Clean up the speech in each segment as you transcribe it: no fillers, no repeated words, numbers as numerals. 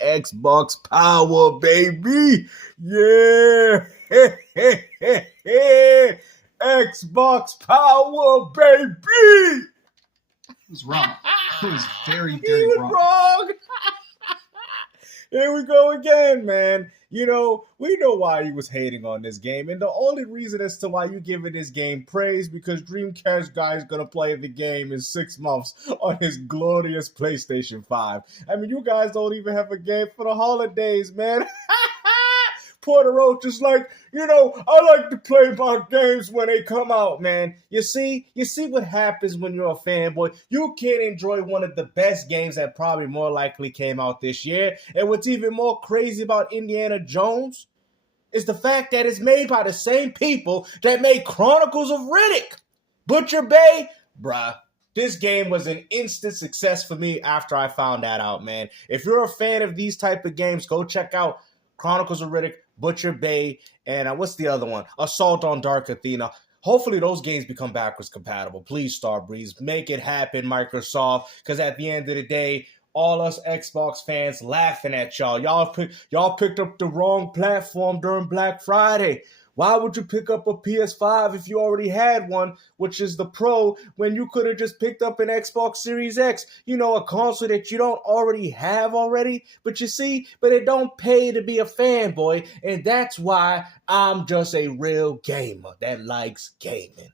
Xbox power, baby. Yeah. Xbox power, baby. It was wrong. It was very, He very was wrong. wrong. Here we go again, man. You know, we know why he was hating on this game, and the only reason as to why you giving this game praise because Dreamcast guy is gonna play the game in 6 months on his glorious PlayStation 5. I mean, you guys don't even have a game for the holidays, man. Porter Roach is like, I like to play my games when they come out, man. You see what happens when you're a fanboy. You can't enjoy one of the best games that probably more likely came out this year. And what's even more crazy about Indiana Jones is the fact that it's made by the same people that made Chronicles of Riddick. Butcher Bay, bruh. This game was an instant success for me after I found that out, man. If you're a fan of these type of games, go check out Chronicles of Riddick, Butcher Bay, and what's the other one? Assault on Dark Athena. Hopefully those games become backwards compatible. Please, Starbreeze, make it happen, Microsoft, because at the end of the day, all us Xbox fans laughing at y'all. Y'all picked up the wrong platform during Black Friday. Why would you pick up a PS5 if you already had one, which is the Pro, when you could have just picked up an Xbox Series X? You know, a console that you don't already have already. But you see, it don't pay to be a fanboy, and that's why I'm just a real gamer that likes gaming.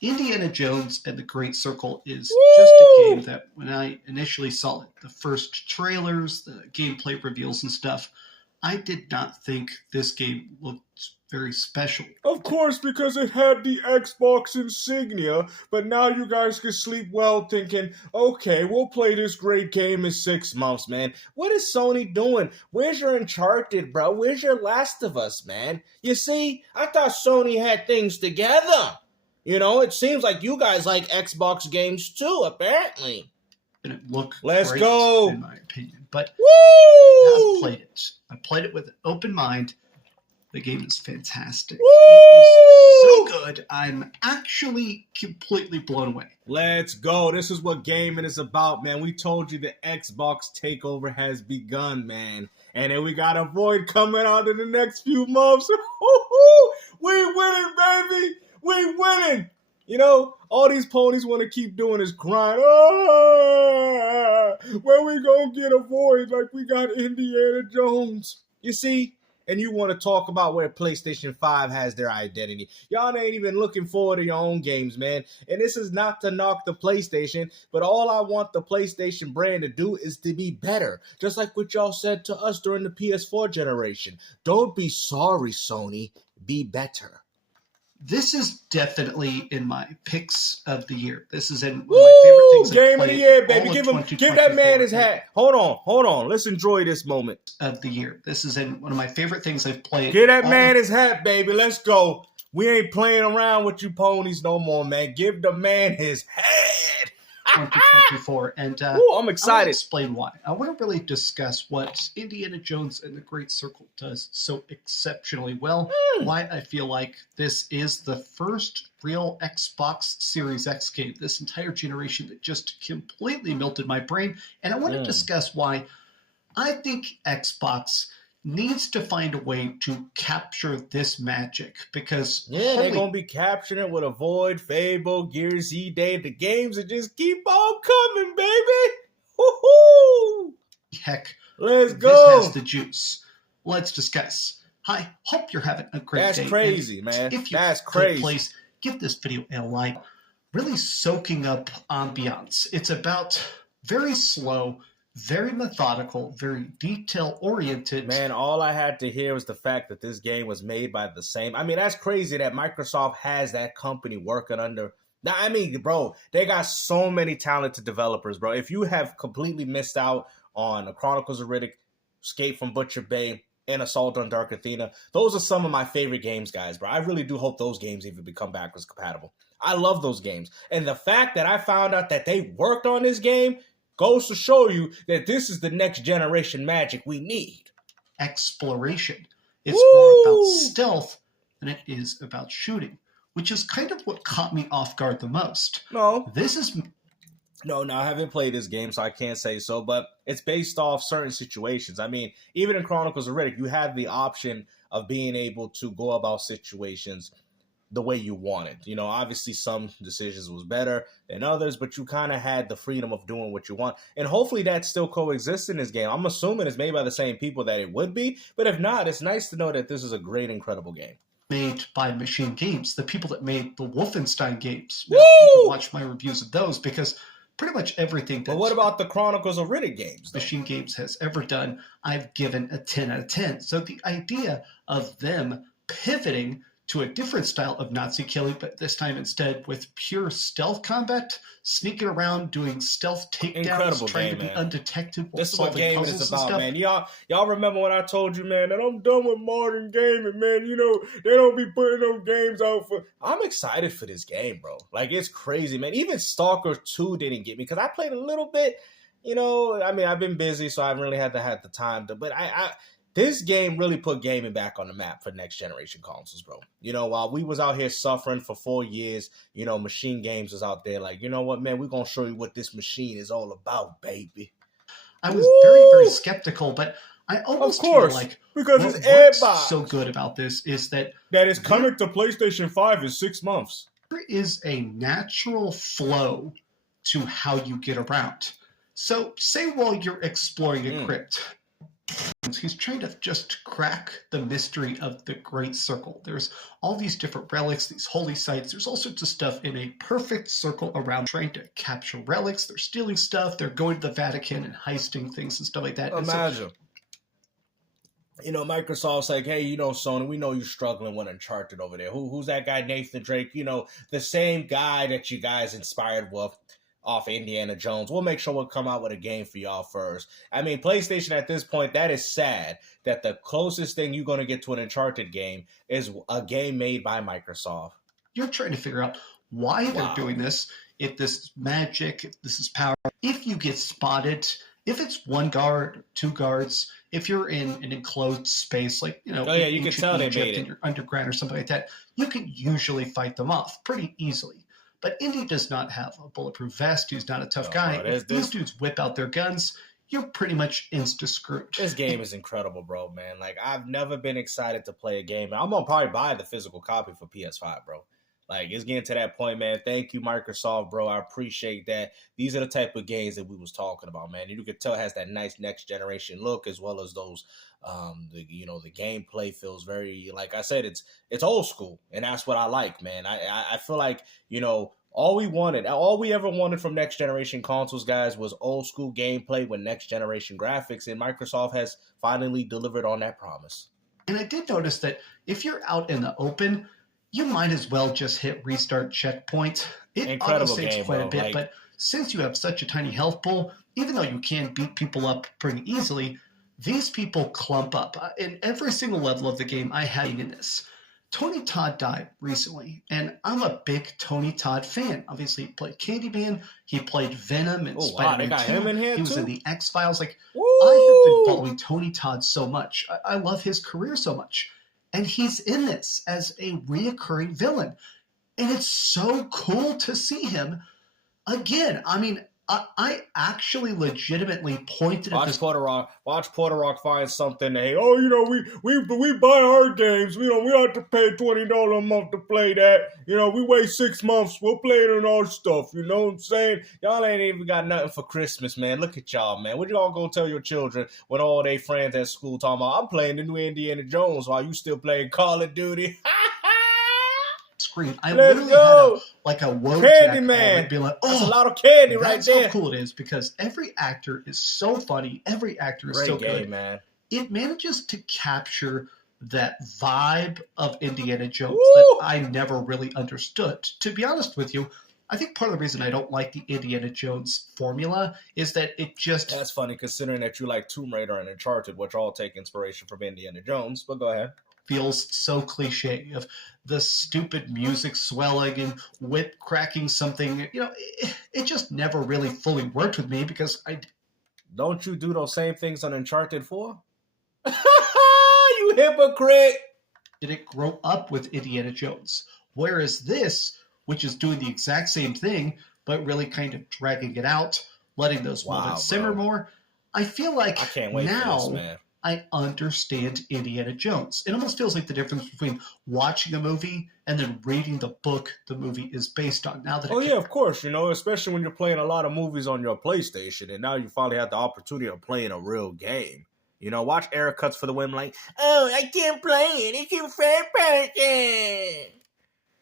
Indiana Jones and the Great Circle is Woo! just a game that when I initially saw it, the first trailers, the gameplay reveals and stuff, I did not think this game looked very special. Of course, because it had the Xbox insignia, but now you guys can sleep well thinking, okay, we'll play this great game in 6 months, man. What is Sony doing? Where's your Uncharted, bro? Where's your Last of Us, man? You see, I thought Sony had things together. You know, it seems like you guys like Xbox games too, apparently. And it looked Let's great, go. in my opinion. But Woo! I've played it. I played it with an open mind. The game is fantastic. Woo! It is so good. I'm actually completely blown away. Let's go. This is what gaming is about, man. We told you the Xbox takeover has begun, man. And then we got a Void coming out in the next few months. We winning, baby. We winning. You know, all these ponies want to keep doing is grind. Where we gonna get a Void like we got Indiana Jones? You see? And you want to talk about where PlayStation 5 has their identity. Y'all ain't even looking forward to your own games, man. And this is not to knock the PlayStation, but all I want the PlayStation brand to do is to be better. Just like what y'all said to us during the PS4 generation. Don't be sorry, Sony. Be better. This is definitely in my picks of the year. This is in one of my favorite things Game of the year, baby. Give that man his hat. hat. Hold on. Let's enjoy this moment. Of the year. This is in one of my favorite things I've played. Give that man his hat, baby. Let's go. We ain't playing around with you ponies no more, man. Give the man his head. 2024, and I'm excited. I'll explain why. I want to really discuss what Indiana Jones and the Great Circle does so exceptionally well. Why I feel like this is the first real Xbox Series X game this entire generation that just completely melted my brain, and I want to discuss why I think Xbox needs to find a way to capture this magic, because they're gonna be capturing it with a Void, Fable, Gears Z Day. The games that just keep on coming, baby. Woohoo! Heck, let's go. This has the juice. Let's discuss. Hi, hope you're having a great day. That's crazy, man. If you That's crazy. Please give this video a like. Really soaking up ambiance. It's about very slow, very methodical, very detail-oriented. Man, all I had to hear was the fact that this game was made by the same. I mean, that's crazy that Microsoft has that company working under. Now, I mean, bro, they got so many talented developers, bro. If you have completely missed out on the Chronicles of Riddick, Escape from Butcher Bay, and Assault on Dark Athena, those are some of my favorite games, guys, bro. I really do hope those games even become backwards compatible. I love those games. And the fact that I found out that they worked on this game goes to show you that this is the next generation magic we need. Exploration. It's more about stealth than it is about shooting, which is kind of what caught me off guard the most. No. This is No, I haven't played this game, so I can't say so. But it's based off certain situations. I mean, even in Chronicles of Riddick, you had the option of being able to go about situations the way you wanted. You know, obviously some decisions was better than others, but you kind of had the freedom of doing what you want. And hopefully that still coexists in this game. I'm assuming it's made by the same people that it would be, but if not, it's nice to know that this is a great, incredible game. Made by Machine Games, the people that made the Wolfenstein games. Woo! Now, you can watch my reviews of those because pretty much everything that But what about the Chronicles of Riddick games, though? Machine Games has ever done, I've given a 10 out of 10. So the idea of them pivoting to a different style of Nazi killing, but this time instead with pure stealth combat, sneaking around, doing stealth takedowns, Incredible trying game, to be man. undetected while This is what solving gaming puzzles is and about, stuff. man. Y'all remember when I told you, man, that I'm done with modern gaming, man. You know, they don't be putting those games out for... I'm excited for this game, bro. Like, it's crazy, man. Even Stalker 2 didn't get me, because I played a little bit, you know, I mean, I've been busy, so I haven't really had the time to, but this game really put gaming back on the map for next generation consoles, bro. You know, while we was out here suffering for 4 years, you know, Machine Games was out there like, you know what, man, we're going to show you what this machine is all about, baby. I was very, very skeptical, but I almost feel like because what it's works so good about this is that it's coming to PlayStation 5 in 6 months. There is a natural flow to how you get around. So say while you're exploring a crypt, he's trying to just crack the mystery of the Great Circle. There's all these different relics, these holy sites. There's all sorts of stuff in a perfect circle around trying to capture relics. They're stealing stuff. They're going to the Vatican and heisting things and stuff like that. Imagine. You know, Microsoft's like, hey, you know, Sony, we know you're struggling with Uncharted over there. Who's that guy, Nathan Drake? You know, the same guy that you guys inspired with off Indiana Jones. We'll make sure we'll come out with a game for y'all first. I mean, PlayStation at this point, that is sad that the closest thing you're going to get to an Uncharted game is a game made by Microsoft. You're trying to figure out why they're doing this, if this is magic, if this is power. If you get spotted, if it's one guard, two guards, if you're in an enclosed space, like, you know, you can tell they made it in your underground or something like that, you can usually fight them off pretty easily. But Indy does not have a bulletproof vest. He's not a tough guy. If these dudes whip out their guns, you're pretty much insta-screwed. This game is incredible, bro, man. Like, I've never been excited to play a game. I'm going to probably buy the physical copy for PS5, bro. Like, it's getting to that point, man. Thank you, Microsoft, bro. I appreciate that. These are the type of games that we was talking about, man. You could tell it has that nice next generation look, as well as those, the gameplay feels very, like I said, it's old school, and that's what I like, man. I feel like, you know, all we ever wanted from next generation consoles, guys, was old school gameplay with next generation graphics, and Microsoft has finally delivered on that promise. And I did notice that if you're out in the open, you might as well just hit restart checkpoint. It auto-saves quite a bit, but since you have such a tiny health pool, even though you can beat people up pretty easily, these people clump up. In every single level of the game, I had in this. Tony Todd died recently, and I'm a big Tony Todd fan. Obviously, he played Candyman, he played Venom and Spider-Man 2. Him in here he was too? in the X-Files. Like, Woo! I have been following Tony Todd so much. I love his career so much. And he's in this as a reoccurring villain. And it's so cool to see him again. I mean, I actually legitimately pointed at this. Watch Porter Rock find something. Hey, oh, you know, we buy our games. You know, we don't have to pay $20 a month to play that. You know, we wait 6 months. We'll play it on our stuff. You know what I'm saying? Y'all ain't even got nothing for Christmas, man. Look at y'all, man. What y'all gonna tell your children when all their friends at school talking about, I'm playing the new Indiana Jones while you still playing Call of Duty? Screen. I literally had a Wojak moment, be like, that's a lot of candy right there. That's how cool it is, because every actor is so funny. Every actor is so good. Man. It manages to capture that vibe of Indiana Jones that I never really understood. To be honest with you, I think part of the reason I don't like the Indiana Jones formula is that it just... That's funny, considering that you like Tomb Raider and Uncharted, which all take inspiration from Indiana Jones, but go ahead. Feels so cliche of the stupid music swelling and whip cracking something. You know, it just never really fully worked with me because I... Don't you do those same things on Uncharted 4? You hypocrite! Didn't grow up with Indiana Jones. Whereas this, which is doing the exact same thing, but really kind of dragging it out, letting those moments simmer more. I feel like I can't wait now for this, man. I understand Indiana Jones. It almost feels like the difference between watching a movie and then reading the book the movie is based on. Now that of course, especially when you're playing a lot of movies on your PlayStation, and now you finally have the opportunity of playing a real game. Watch Eric Cuts for the Win, like, oh, I can't play it. It's in third person.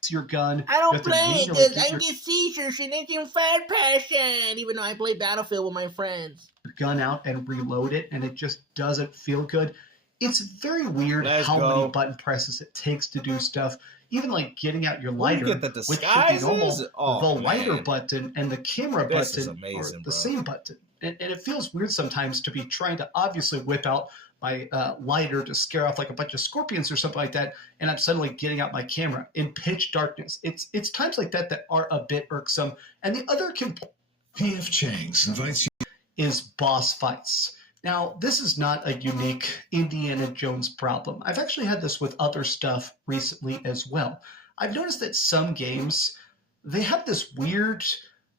Your gun. I don't play it because I get seizures and it's in third person, even though I play Battlefield with my friends. Your gun out and reload it, and it just doesn't feel good. It's very weird how many button presses it takes to do stuff. Even like getting out your lighter, which should be normal, the lighter button and the camera button are the same button. And it feels weird sometimes to be trying to obviously whip out my lighter to scare off like a bunch of scorpions or something like that, and I'm suddenly getting out my camera in pitch darkness. It's times like that are a bit irksome. And the other complaint P.F. Chang's invites you is boss fights. Now, this is not a unique Indiana Jones problem. I've actually had this with other stuff recently as well. I've noticed that some games, they have this weird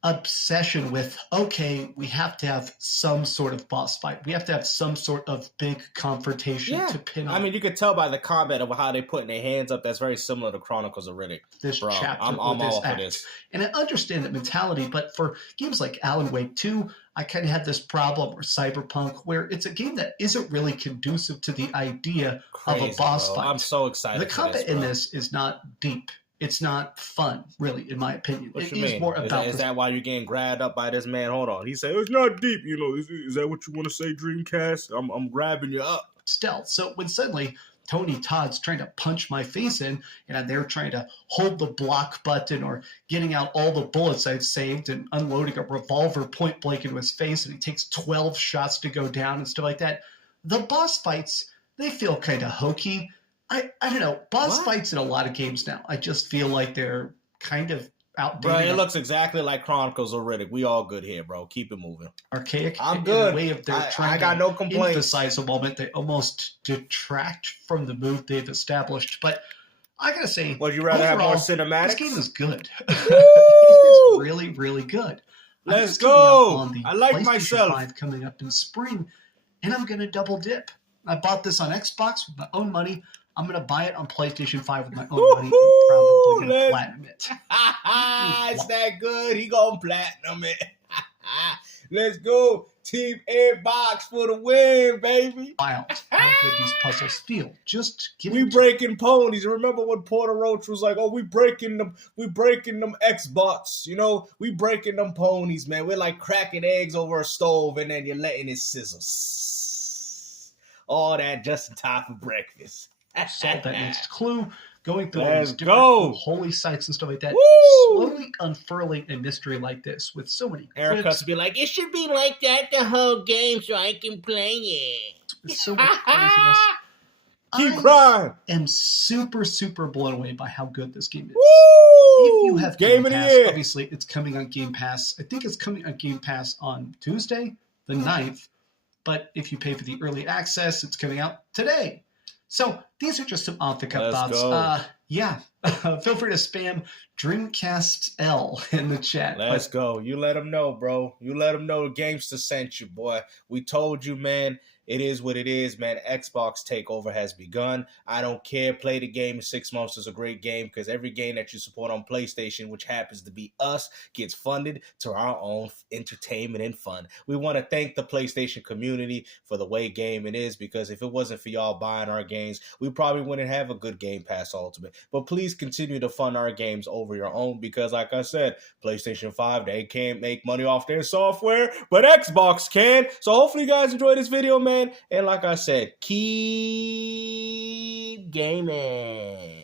obsession with, okay, we have to have some sort of boss fight. We have to have some sort of big confrontation to pin on. I mean, you could tell by the comment of how they putting their hands up. That's very similar to Chronicles of Riddick. This chapter, I'm all for this. And I understand that mentality, but for games like Alan Wake 2, I kind of had this problem, or Cyberpunk, where it's a game that isn't really conducive to the idea of a boss fight. I'm so excited. The combat in this is not deep. It's not fun, really, in my opinion. What you mean? More about is that why you're getting grabbed up by this man? Hold on. He said, it's not deep, Is that what you want to say, Dreamcast? I'm grabbing you up. Stealth. So when suddenly Tony Todd's trying to punch my face in, and they're trying to hold the block button or getting out all the bullets I've saved and unloading a revolver point blank into his face, and he takes 12 shots to go down and stuff like that. The boss fights, they feel kind of hokey. I don't know. Boss fights in a lot of games now, I just feel like they're kind of outdated. Bro, it looks exactly like Chronicles of Riddick. We all good here, bro. Keep it moving. Archaic. I'm good. In a way of they're trying I got no complaints. Emphasize a moment. They almost detract from the mood they've established. But I gotta say, would you rather have more cinematics? This game is good. It is really, really good. Let's go. I like PlayStation myself. 5 coming up in spring, and I'm gonna double dip. I bought this on Xbox with my own money. I'm going to buy it on PlayStation 5 with my own money. I'm probably going to platinum it. It's that good. He going to platinum it. Let's go. Team Airbox for the win, baby. Wild how good these puzzles feel. Just give we breaking ponies. Remember when Porter Roach was like, oh, we breaking them Xbox. We breaking them ponies, man. We're like cracking eggs over a stove and then you're letting it sizzle. All that just in time for breakfast. Solve that next clue. Going through Let's these different go. holy sites and stuff like that. Woo! Slowly unfurling a mystery like this with so many Eric Cuts be like, it should be like that the whole game so I can play it. With so much craziness. Keep crying. I am super, super blown away by how good this game is. Woo! If you have Game Pass, of the year. obviously it's coming on Game Pass. I think it's coming on Game Pass on Tuesday, the 9th. But if you pay for the early access, it's coming out today. So these are just some off-the-cuff thoughts. Feel free to spam Dreamcast L in the chat. Let's go. You let them know, bro. You let them know the Gamester sent you, boy. We told you, man. It is what it is, man. Xbox takeover has begun. I don't care. Play the game in 6 months. Is a great game because every game that you support on PlayStation, which happens to be us, gets funded to our own entertainment and fun. We want to thank the PlayStation community for the way gaming is, because if it wasn't for y'all buying our games, we probably wouldn't have a good Game Pass Ultimate. But please continue to fund our games over your own because, like I said, PlayStation 5, they can't make money off their software, but Xbox can. So hopefully you guys enjoyed this video, man. And like I said, keep gaming.